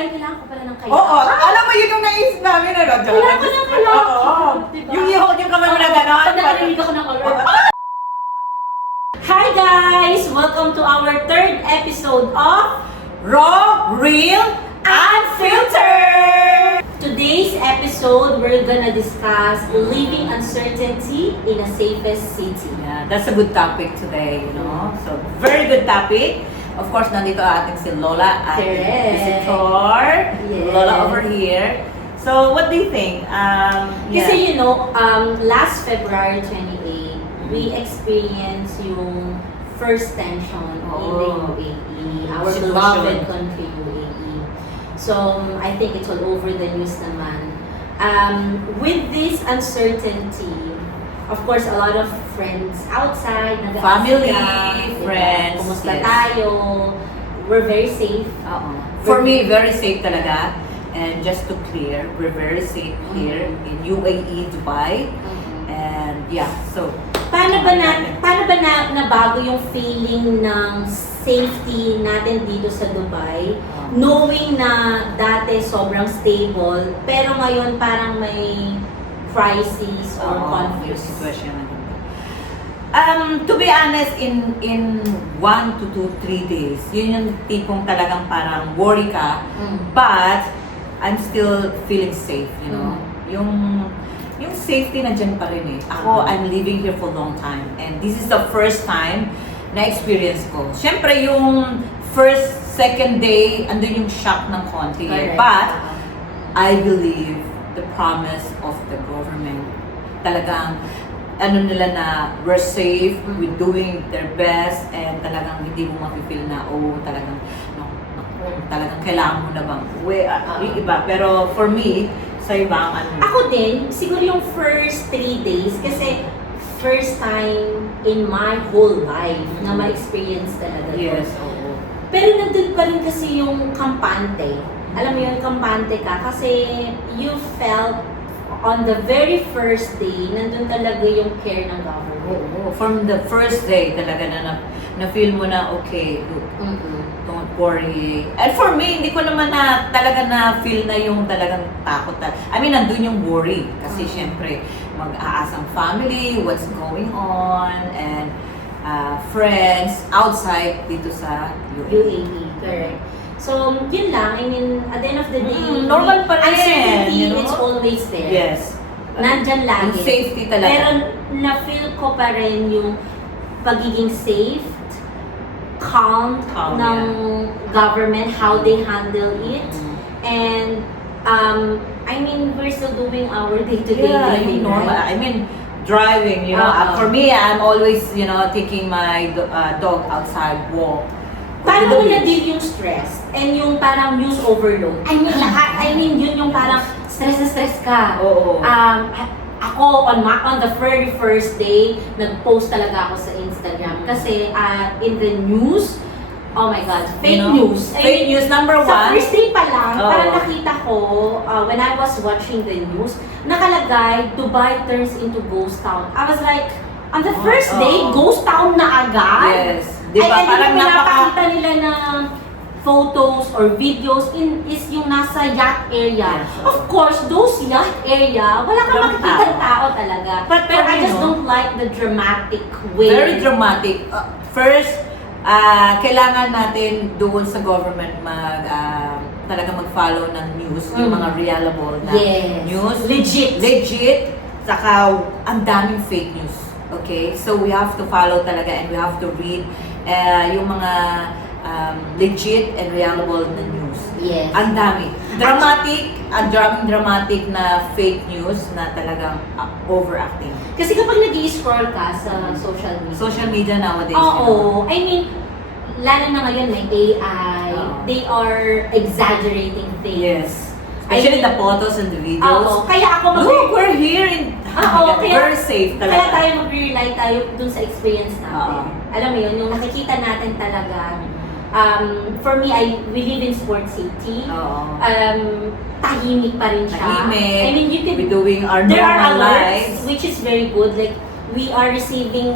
time, kailangan ko pala ng kaya. Oo, alam mo yun yung naisip namin, ano? Kailangan ko ng kaya. Oo. Diba? Yung ihok yung kamay mo na gano'n. Pag narinig ako ng alert. Hi guys! Welcome to our third episode of Raw, real, unfiltered! Today's episode, we're gonna discuss living uncertainty in a safest city. Yeah, that's a good topic today, you know? So, very good topic. Of course, nandito ating si Lola at Correct. visitor. Yes. Lola over here. So, what do you think? Kasi you know, last February 28, we experienced yung first tension in the UAE, our Situation. beloved country UAE. So, I think it's all over the news naman. With this uncertainty, of course, a lot of friends outside, Family, diba? friends, Kumusta yes. tayo? We're very safe. For me, very safe talaga. And just to clear, we're very safe here in UAE, Dubai. And yeah, so Paano ba nabago yung feeling ng safety natin dito sa Dubai? Knowing na dati sobrang stable, pero ngayon parang may crisis or conflict. situation. To be honest, in 1 to 3 days, yun yung tipong talagang parang worry ka, but I'm still feeling safe, you know. Yung safety nandiyan pa rin eh. Ako, I'm living here for a long time, and this is the first time na experience ko. Siyempre, yung first, second day, andun yung shock ng konti eh. Correct. But, I believe the promise of the government. Talagang, ano nila na we're safe, we're doing their best, and talagang hindi mo mapipil na, oh, talagang, talagang kailangan mo na bang uwi, yung iba. Pero for me, sa ibang ano. Ako din, siguro yung first 3 days, kasi first time in my whole life na ma-experience talaga yun. Yes, oo. Pero nandun pa rin kasi yung kampante. Alam mo yun, kampante ka kasi you felt on the very first day, nandun talaga yung care ng government. Oo. From the first day talaga na feel mo na okay, look, don't worry. And for me, hindi ko naman na talaga na feel na yung talagang takot. I mean, nandun yung worry. Kasi syempre, mag-aasang family, what's going on, and friends outside dito sa UAE. Correct. So, yun lang. I mean, at the end of the day, normal pa rin, uncertainty you know? is always there. Yes. Nandyan lagi. Yung safety talaga. Pero na-feel ko pa rin yung pagiging safe, calm ng government, how they handle it. And, I mean, we're still doing our day-to-day living, normal. right? I mean, driving, you know. For me, I'm always, you know, taking my dog outside, walk. Paano mo na-deal yung stress and yung parang news overload? I mean, yun yung parang stress na stress ka. Oo. Ako, on the very first day, nag-post talaga ako sa Instagram. Kasi in the news, oh my God, fake news. Fake news, number Sa one. first day pa lang, Oo. parang nakita ko, when I was watching the news, nakalagay, Dubai turns into ghost town. I was like, on the first day, ghost town na agad? Yes. Di ba? Ay, Parang pinapakita nila na photos or videos is yung nasa yacht area. Yes. Of course, those yacht area, wala kang makikita tao talaga. But Pero I just know, don't like the dramatic way. Very dramatic. First, kailangan natin doon sa government talaga mag-follow ng news, yung mga reliable na news. Legit. Saka, ang daming fake news. Okay? So, we have to follow talaga, and we have to read yung mga legit and reliable na news. Yes. Ang dami. Dramatic na fake news na talagang overacting. Kasi kapag nag-i-scroll ka sa social media, Social media nowadays. oo. I mean, lalo na ngayon may AI, Oo. they are exaggerating things. Yes. Especially the photos and the videos. Oo. Kaya ako Look, we're here in... Oo, very safe talaga. Kaya tayo mag-rely tayo dun sa experience natin. Oo. Alam mo yun, yung nakikita natin talaga. For me, we live in Sport City. Oo. Tahimik pa rin siya. Tahimik. I mean, you can, We're doing our there are normal alerts, lives. which is very good. Like, we are receiving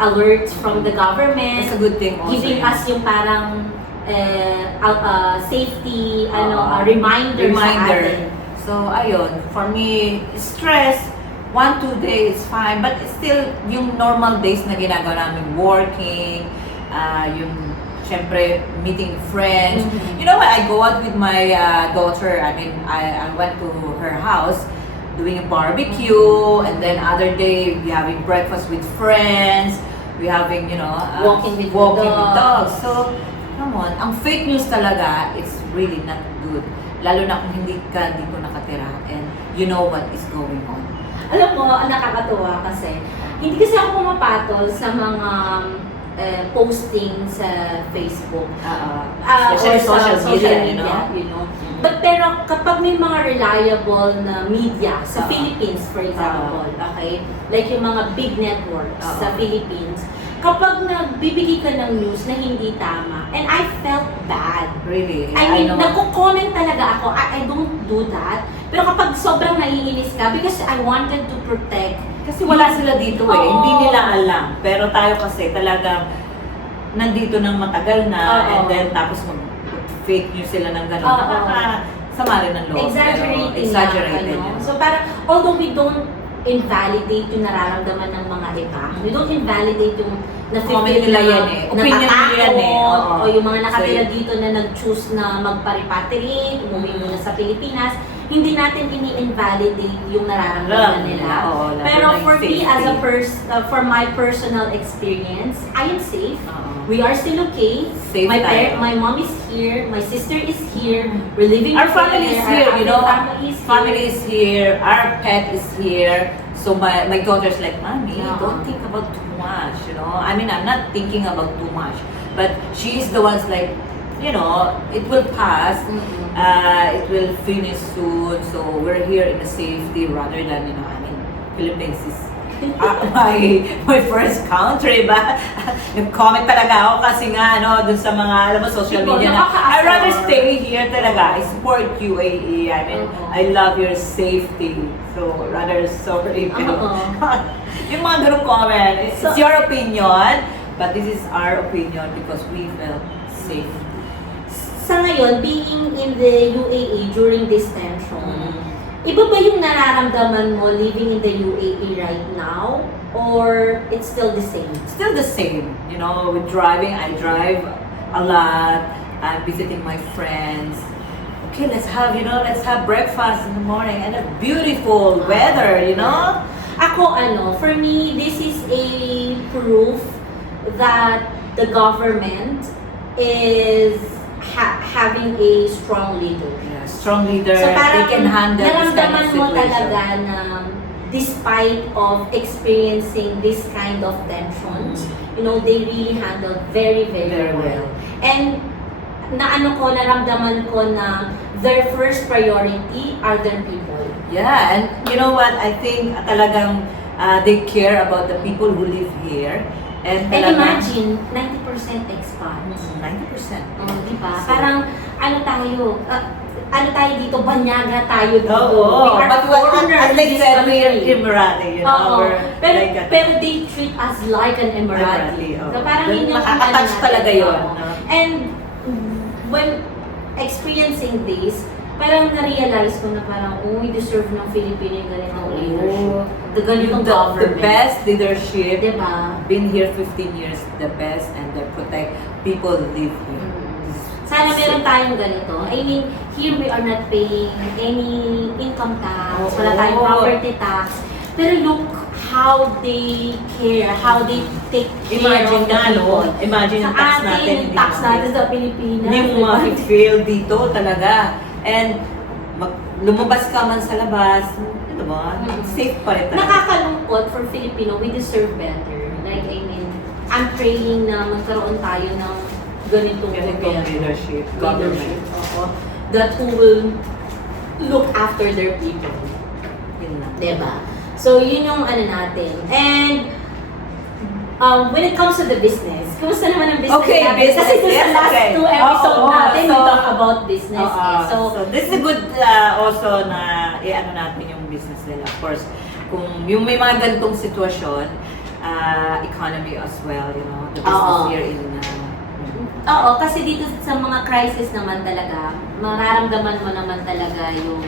alerts from the government. It's a good thing also. Giving us yung parang safety Oo. reminder sa Reminder. atin. So, ayun, for me, stress, 1-2 days is fine, but still, yung normal days na ginagawa namin, working, yung, syempre, meeting friends. Mhm. You know what, I go out with my daughter, I mean, I went to her house, doing a barbecue, and then other day, we having breakfast with friends, we having, Walking with dogs. dogs. So, come on, ang fake news talaga, it's really not good. Lalo na kung hindi ka dito nakatira and you know what is going on. Alam mo, ang nakakatuwa kasi, hindi kasi ako pumapatol sa mga posting sa Facebook. Especially Or sa social media, you know. But pero kapag may mga reliable na media sa Philippines, for example, okay? Like yung mga big networks sa Philippines, kapag nagbibigay ka ng news na hindi tama, and I felt bad. Really? I mean, know. nagko-comment talaga ako, I don't do that. Pero kapag sobrang naiinis ka, because I wanted to protect. Kasi wala sila dito Oo. Hindi nila alam. Pero tayo kasi talagang nandito ng matagal na Oo. and then tapos mag-fake news sila ng gano'n. Oo. Nakakasama rin ng loob. Exaggerating Pero exaggerated lang, yun. So parang, although we don't invalidate yung nararamdaman ng mga iba, we don't invalidate yung Comment na-feel nila na yan Opinion nila yan natatakot, o yung mga nakatira So, dito na nag-choose na magpa-repatriate, umuwi muna sa Pilipinas, hindi natin ini-invalidate yung nararamdaman nila. Oo, lalo Pero na yung for me, as a safety. for my personal experience, I am safe. Oo. We are still okay. Safe tayo. My mom is here. My sister is here. We're living Our family is here, Our family is here. Family is here, our pet is here. So my daughter's like, Mommy, Yeah. don't think about too much, I mean, I'm not thinking about too much. But she is the one's like, it will pass. Mhm. It will finish soon. So we're here in a safety rather than, I mean, Philippines is my first country ba? Nag-comment talaga ako kasi nga dun sa mga social Ikaw, media na I'd rather nakaka-assure. stay here talaga. I support UAE. I mean, Oo. I love your safety. So rather sorry. Pero, yung mga ganung comment, it's So- your opinion, but this is our opinion because we felt safe. Sa ngayon, being in the UAE during this tension, iba ba yung nararamdaman mo living in the UAE right now? Or it's still the same? Still the same, with driving, I drive a lot, I'm visiting my friends. Okay, let's have breakfast in the morning and a beautiful weather, Ako, for me, this is a proof that the government is having a strong leader. Yeah, strong leader, So parang they can handle this kind of naramdaman mo situation. talaga na despite of experiencing this kind of tensions, they really handled very, very, Very well. well. And naramdaman ko na their first priority are their people. Yeah, and you know what? I think talagang they care about the people who live here. And And imagine, 90% expats. 90%. Oh, di ba? So- Parang, tayo dito, banyaga tayo dito. Oo, We are but foreigners as they in this said, we are country. Emirati, Oo. we're Pero, like a- pero they treat us like an Emirati. Emirati, oo. So parang Dun yun yung makaka-touch natin. talaga yun, Oo. no? And when experiencing this, parang na-realize ko na parang, we deserve ng Filipino yung ganitong leadership. The ganitong the government. best leadership. Diba? Been here 15 years, the best, and they protect people who live here. Sana meron tayong ganito. I mean, here we are not paying any income tax, wala tayong Oo. property tax. Pero look how they care, how they take care Imagine of the nga, people. Imagine Sa yung tax atin, natin. yung tax natin sa Pilipinas. Hindi mo ma-feel dito talaga. And lumabas ka man sa labas, safe pa rin talaga. Nakakalungkot for Filipino, we deserve better. Like, I mean, I'm praying na magkaroon tayo ng ganitong Ganitong leadership, government. Oo. That who will look after their people. Yun lang. Diba? So, yun yung natin. And, when it comes to the business, kumusta naman ang business Okay, natin? business, Kasi dun sa yes, last okay. 2 episodes Oo, natin, we so- talk about business. So, So, this is a good also na natin yung business nila. Of course, kung yung may mga ganitong sitwasyon, economy as well, the business Oo. here in Oo, kasi dito sa mga crisis naman talaga, mararamdaman mo naman talaga yung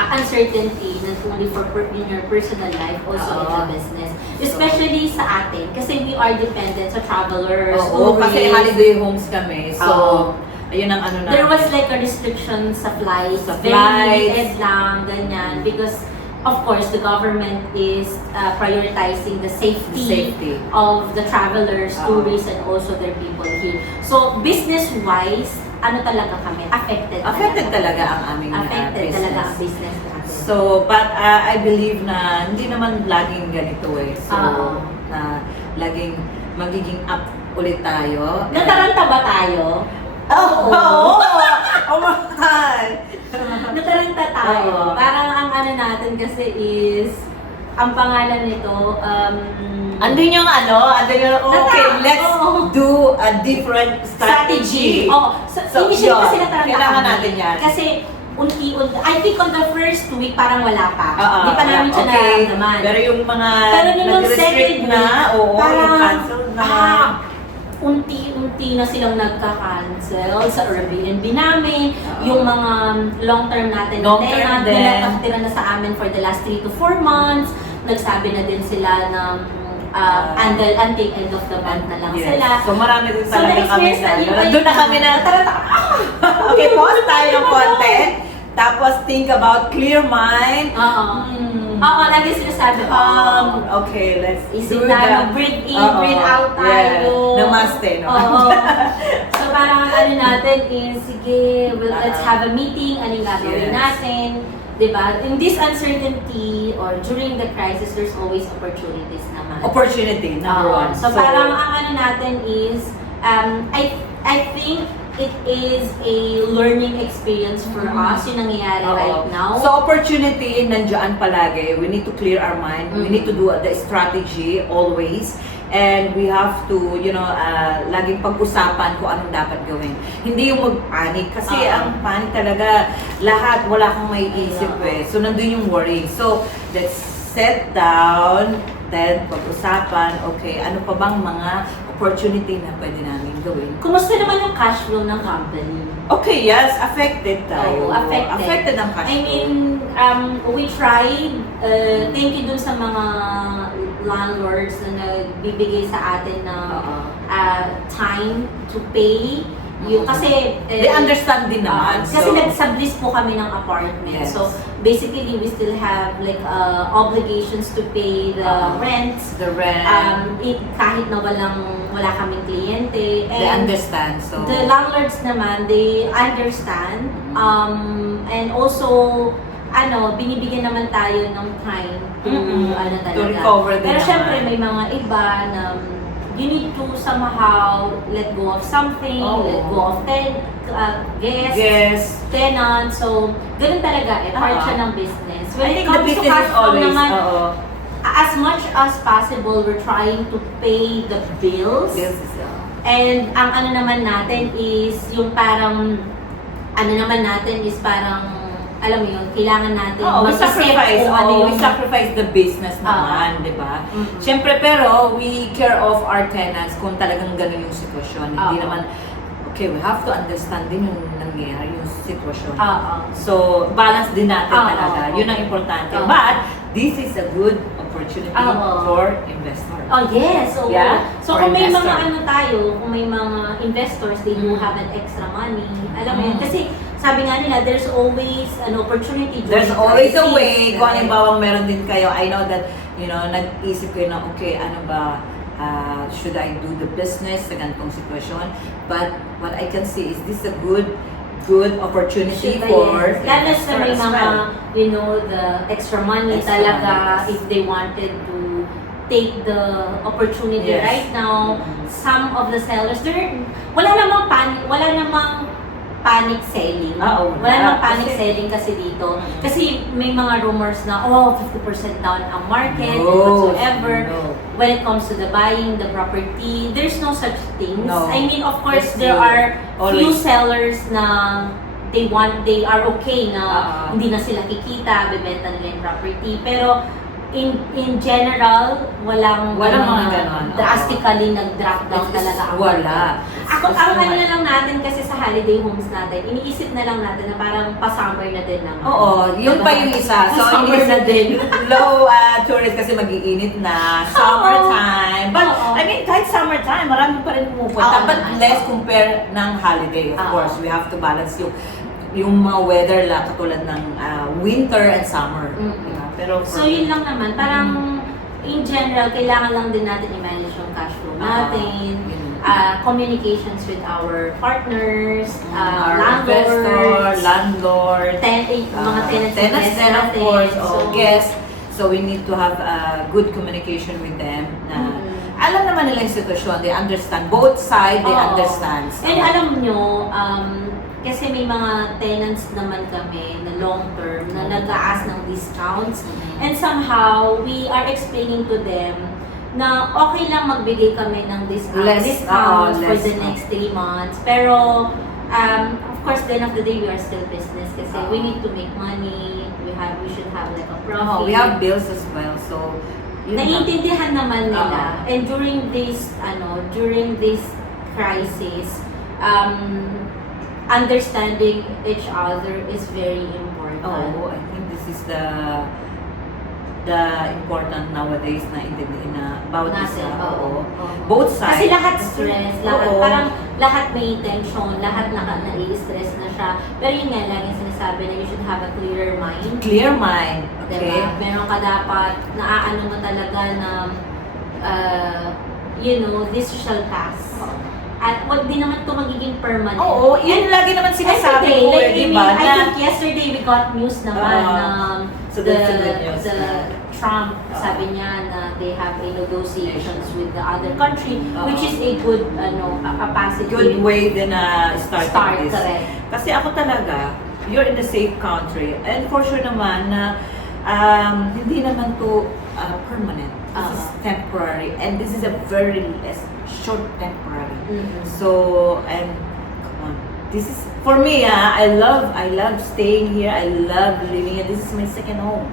uncertainty not only in your personal life, also in the business. Especially sa atin, kasi we are dependent sa travelers, Oo, kasi tourists. holiday homes kami. So, Oo. ayun ang ano namin. There was like a restriction sa flights, Sa very flights. limited lang, ganyan, because of course the government is prioritizing the safety of the travelers, tourists, and also their people here. So business-wise, ano talaga kami, Affected talaga ang aming affected business. talaga ang business natin. So, but I believe na hindi naman laging ganito eh. So, na laging magiging up ulit tayo. Nataranta ba tayo? Oh my God! Nataranta tayo. Oo. Parang ang ano natin kasi is, ang pangalan nito, Andun yung okay, let's Oo. do a different strategy. Oh, So, hindi siya yun. kasi nataranta Kailangan kami. natin yan. Kasi unti-unti, I think on the first week parang wala pa. Oo, Hindi pa namin siya okay. nararamdaman. Pero yung mga Pero nung nag-restrict second na, week, oo, parang, yung cancel na. Unti-unti na silang nagka-cancel sa Airbnb namin. Oo. Yung mga long-term natin Long na term tenant, din. nakatira na sa amin for the last 3 to 4 months. Nagsabi na din sila ng until end of the month na lang Yes. sila. So marami rin So, talaga kami na-experience na. na Doon na kami na, tara. Okay, pause tayo ng konti. Tapos think about clear mind. Oo. Oo, lagi sinasabi, Okay, let's isip do tayo, that. breathe in, Oo, breathe out yeah. tayo. Namaste, no? Oo. So parang ano natin is, sige, let's have a meeting, ano yung gagawin Yes. natin. Diba? In this uncertainty or during the crisis, there's always opportunities naman. Opportunity, number Oo. one. So parang ang ano natin is, I think it is a learning experience for us, yung nangyayari Oo. right now. So opportunity, nandiyan palagi. We need to clear our mind. We need to do the strategy always. And we have to, laging pag-usapan kung anong dapat gawin. Hindi yung mag-panic. Kasi ang panic talaga, lahat, wala kang may isip eh. So, nandun yung worry. So, let's set down, then pag-usapan, okay, ano pa bang mga opportunity na pwede namin gawin? Kumusta naman yung cash flow ng company? Okay, yes, affected tayo. Oo, affected. Affected ang cash I flow. mean, we tried, thank you dun sa mga landlords na nagbibigay sa atin ng time to pay. Yung, kasi, they understand din naman. kasi so, nag-sublease po kami ng apartment. Yes. So, basically, we still have like obligations to pay the rents. the rent, Kahit na wala kaming kliyente. they understand. So, The landlords naman, they understand. And also, binibigyan naman tayo ng time to, talaga. To recover din Pero naman. syempre, may mga iba na you need to somehow let go of something, Oo. let go of guests, yes. tenants. So, ganun talaga part siya ng business. When I it think the comes to business cash is flow always, naman, oo. as much as possible, we're trying to pay the bills. Bills is, And ang ano naman natin is yung parang alam mo yun, kailangan natin we sacrifice. kung ano We yung sacrifice the business naman, di ba? Siyempre, pero we care of our tenants kung talagang ganun yung sitwasyon. Hindi naman, okay, we have to understand din yung nangyayari, yung sitwasyon. So, balance din natin talaga. Yun ang importante. But, this is a good opportunity for investors. Oh, yes. So, Yeah? so For kung may investor. kung may mga investors, they do have an extra money. Alam mo yun, kasi sabi nga nila, there's always an opportunity. during There's always a crisis. way. Kung halimbawa meron din kayo, I know that, nag-isip kayo na, okay, ano ba, should I do the business sa ganitong sitwasyon? But what I can see is this a good opportunity for Lalo sa may investors as mga, well. the extra money Extra talaga, money, yes. if they wanted to take the opportunity Yes. right now. Some of the sellers, wala namang panic selling. Oo, Wala namang panic kasi- selling kasi dito. Kasi may mga rumors na, 50% down ang market, No, whatsoever. no. When it comes to the buying, the property, there's no such things. No. I mean, of course, Yes, there no. are few Always. sellers na they are okay na Ah. hindi na sila kikita, bebenta nila yung property. Pero in general, walang mga ganon. drastically nag-drop down talaga ang Wala. Ako, ang ano na lang natin kasi sa holiday homes natin, iniisip na lang natin na parang pa-summer na din naman. Oo, yun pa yung isa. So, Summer na din. low tourist kasi mag-iinit na. Summertime. But, Oo. I mean, kahit summertime, marami pa rin pumupunta. Oo But naman. less compare ng holiday, of Oo. course. We have to balance yung mga weather la katulad ng winter and summer. Mm. Diba? Pero So, yun lang naman. Parang, in general, kailangan lang din natin i-manage yung cash flow natin. Communications with our partners, our investor, landlord, mga tenants and guests and of natin. course, So, guests. So we need to have good communication with them. Na alam naman nila yung sitwasyon, they understand. Both sides, they Oo. understand. So, And alam nyo, kasi may mga tenants naman kami na long term na nag-aas ng discounts. And somehow, we are explaining to them na okay lang magbigay kami ng discounts for the next 3 months. Pero, of course, the end of the day, we are still business kasi we need to make money. We should have like a profit. we have bills as well. So, yun lang. Naiintindihan naman nila. And during this crisis, understanding each other is very important. I think this is the important nowadays na intindihin na bawat isa. Oo. Both sides. Kasi lahat stress, Oo. parang lahat may tension, lahat nai-stress na siya. Pero yun nga, laging sinasabi na you should have a clearer mind. Clear mind. Okay. Diba? Meron ka dapat, naaano mo talaga na, this shall pass. At wag din naman ito magiging permanent. Oo, yun lagi naman sinasabi Every day, ko, like, di ba? I think yesterday we got news naman na So that's the good news. Trump, sabi niya na they have a negotiations with the other country, which is a good, a positive Good way din na start this. correct. Kasi ako talaga, you're in a safe country. And for sure naman na hindi naman to permanent. This is temporary. And this is a very short temporary. So, and come on. This is, for me, I love staying here. I love living here. This is my second home.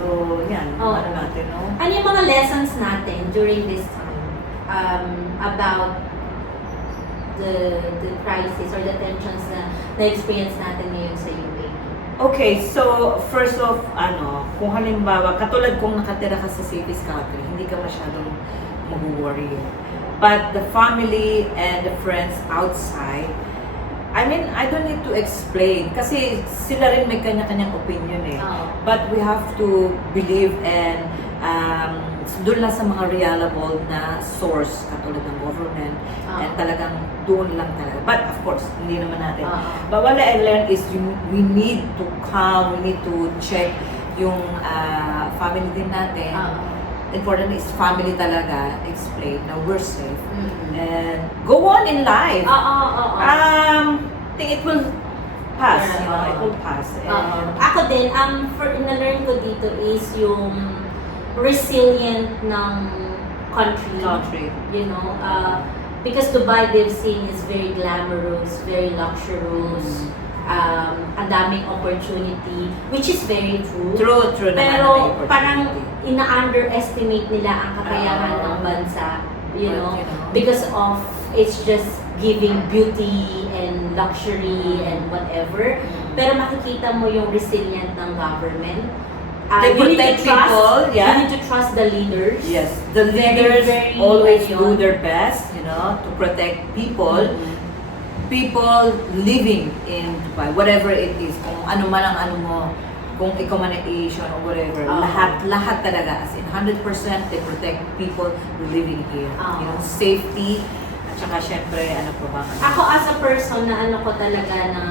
So, yan. Ano natin, no? Ano yung mga lessons natin during this time about the crisis or the tensions na na-experience natin ngayon sa UAE? Okay, so first off, kung halimbawa, katulad kung nakatira ka sa safest country, hindi ka masyadong mag-worry. But the family and the friends outside, I mean, I don't need to explain kasi sila rin may kanya-kanyang opinion eh. But we have to believe and doon lang sa mga reliable na source katulad ng government and talagang doon lang talaga. But of course, hindi naman natin. But what I learned is we need to calm, we need to check yung family din natin. Important is family talaga, explain na we're safe. And go on in life. Think it will pass, it will pass. And Ako din, na-learn ko dito is yung resilient ng country. Because Dubai, they've seen is very glamorous, very luxurious, ang daming opportunity, which is very true. True naman Pero na may parang opportunity. ina-underestimate nila ang kakayahan ng bansa, But, because of it's just giving beauty and luxury and whatever. Pero makikita mo yung resilient ng government. They You need to protect trust- people, yeah. You need to trust the leaders. Yes, the Very, leaders very, always ayun. do their best, to protect people. People living in Dubai, whatever it is, kung ano man ang ano mo, kung ikaw man ay Asian or whatever, lahat talaga, as in 100% they protect people living here. Safety, at saka syempre, ano pa ba? Ako as a person na ko talaga na,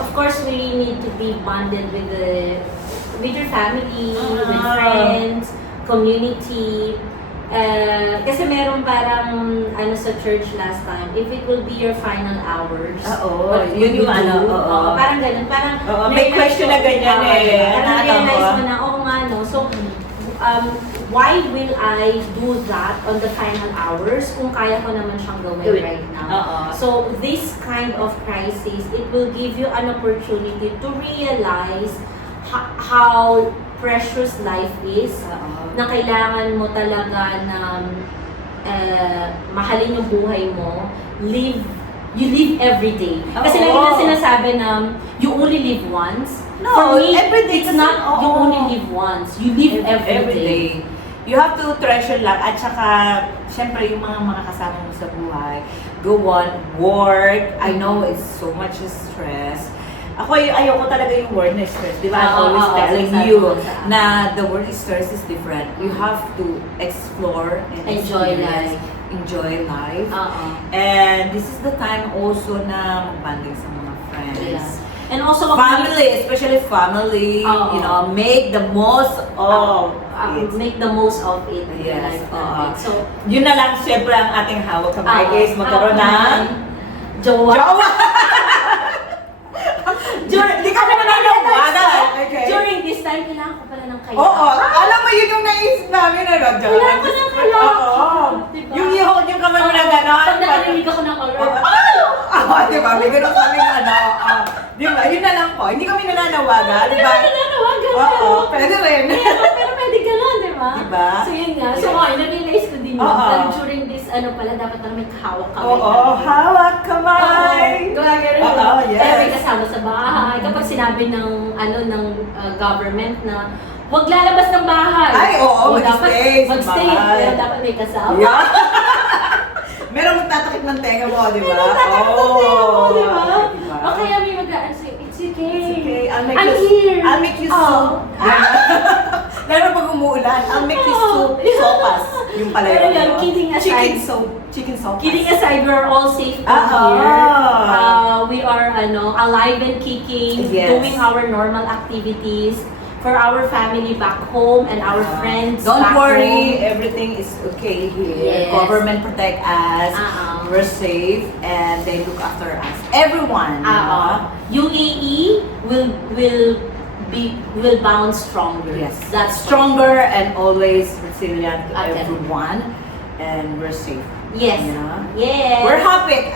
of course we need to be bonded with your family, with friends, community. Kasi meron parang sa church last time, if it will be your final hours, what will yun you yung do? oo. Parang ganun. Parang may question na ganyan Parang realize mo na, So, why will I do that on the final hours kung kaya ko naman siyang gawin right now? So, this kind of crisis, it will give you an opportunity to realize how precious life is, na kailangan mo talaga na mahalin yung buhay mo, you live every day. Kasi lagi na sinasabi na you only live once. No, for me, every day it's kasi, not you only live once. You live every day. You have to treasure lang. At saka, syempre, yung mga kasama mo sa buhay, go on, work. I know it's so much stress. Ako, ayoko talaga yung word na stress. Di ba? I'm always telling you na the word stress is different. You have to explore and Enjoy experience, life. enjoy life. And this is the time also na magbanding sa mga friends. And also Family, especially family, you know, make the most of it. make the most of it in your Yes, life natin. So, yun na lang syempre ang ating hawak kamay is magkaroon ng jowa. Di ka naman nanawagan. Okay. During this time, kailangan ko pala ng kaya. Oo, alam mo yun yung naisip namin na Roger. Kailangan ko ng kaya. Oo. Diba? Yung kamay mo na gano'n. Pag nakarinig ako ng alert, di ba? May gano'n kami di ba? Yun na lang po. Hindi kami nananawagan. Hindi naman nananawagan. Oo, pwede rin. Pero pwede gano'n, di ba? Diba? So yun nga. So na-realize ko din yun. Dahil during this, pala, dapat na may hawak kamay. Oo, hawak kamay. Gagawin Oo, mo. yes. Kaya may kasama sa bahay. Kapag sinabi ng government na huwag lalabas ng bahay. Ay, oo, O dapat mag-stay sa mag-stay. bahay. Pero dapat may kasama. Yeah. Merong magtatakip ng tenga mo, di ba? Magtatakip ng tenga mo, di ba? Diba? O kaya may mag-aan sa'yo, it's okay. It's okay. I'm here. I'll make you soup. Lalo pag umuulan, I'll make you soup. Sopas. Yung pala Pero yun. yun, no? kidding aside. Chicken sopas. Kidding aside, we're all safe from here. We are alive and kicking, Yes. doing our normal activities for our family back home and our friends Don't back worry, home. everything is okay here. Yes. Government protect us. We're safe and they look after us. Everyone. UAE will bounce stronger. Yes. That's Stronger and always resilient to Okay. everyone. And we're safe. Yes. You know? Yes. We're happy.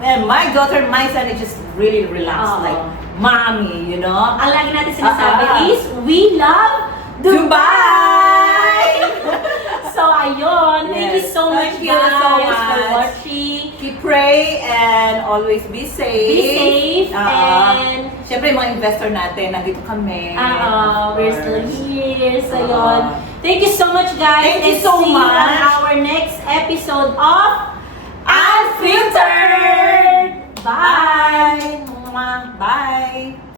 And my daughter, my son is just really relaxed. Oo. Like, mommy, you know? Ang lagi natin sinasabi is, we love Dubai! So, ayun. Thank you Yes. so much, Thank you so guys, for much. watching. Keep pray and always be safe. Be safe and Siyempre, yung mga investor natin, nandito kami. we're still here. So, yun. Thank you so much, guys. Thank you and so see you on much. our next episode of Unfiltered! Bye! Bye! Bye!